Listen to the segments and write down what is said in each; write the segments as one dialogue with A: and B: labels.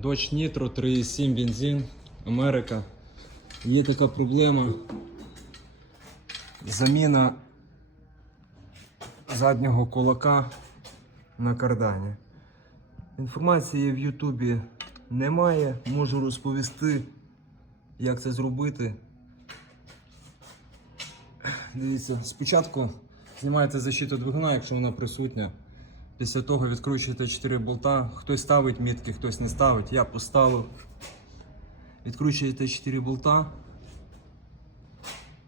A: Dodge Nitro 3,7 бензин, Америка. Є така проблема. Заміна заднього кулака на кардані. Інформації в Ютубі немає. Можу розповісти, як це зробити. Дивіться, спочатку знімаєте защиту двигуна, якщо вона присутня. Після того відкручуєте 4 болта. Хтось ставить мітки, хтось не ставить. Я поставив. Відкручуєте 4 болта.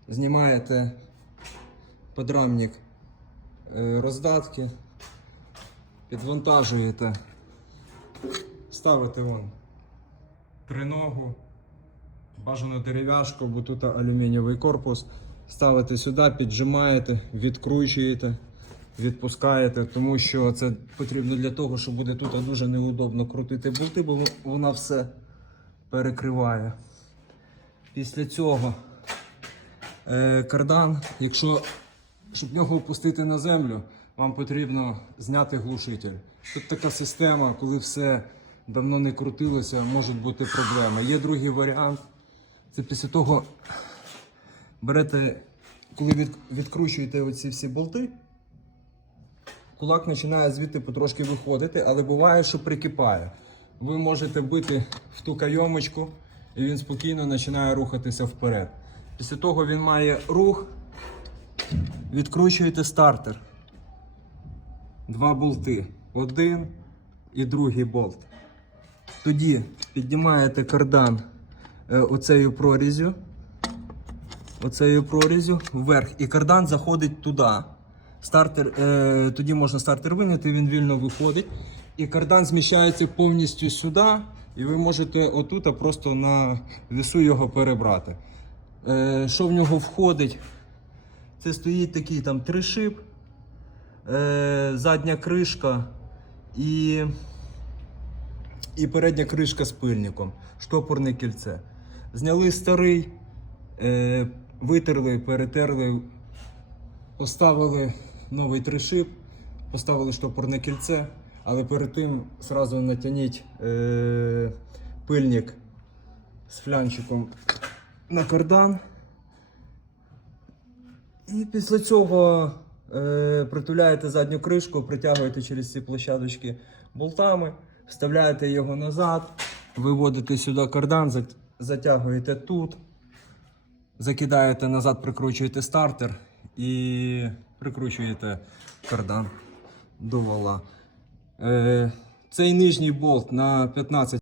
A: Знімаєте подрамник е, роздатки. Підвантажуєте. Ставите вон триногу. Бажано дерев'яшку, бо тут алюмінієвий корпус. Ставите сюди, піджимаєте, відкручуєте, відпускаєте, тому що це потрібно для того, що буде тут дуже неудобно крутити болти, бо вона все перекриває. Після цього е, кардан, якщо щоб його опустити на землю, вам потрібно зняти глушитель. Тут така система, коли все давно не крутилося, можуть бути проблеми. Є другий варіант. Це після того берете, коли від, відкручуєте оці всі болти, кулак починає звідти потрошки виходити, але буває, що прикипає. Ви можете бити в ту кайомочку, і він спокійно починає рухатися вперед. Після того він має рух, відкручуєте стартер. Два болти. Один і другий болт. Тоді піднімаєте кардан е, оцею прорізю. Оцею прорізю вверх. І кардан заходить туди. Стартер, е, тоді можна стартер виняти, він вільно виходить. І кардан зміщається повністю сюди. І ви можете отут просто на весу його перебрати. Е, що в нього входить? Це стоїть такий там тришип, е, задня кришка і, і передня кришка з пильником, штопорне кільце. Зняли старий, е, витерли, перетерли, поставили новий тришип, поставили штопорне кільце, але перед тим зразу натягніть е, пильник з флянчиком на кардан. І після цього е, притуляєте задню кришку, притягуєте через ці площадочки болтами, вставляєте його назад, виводите сюди кардан, затягуєте тут, закидаєте назад, прикручуєте стартер і прикручуєте кардан до вала. Е, цей нижній болт на 15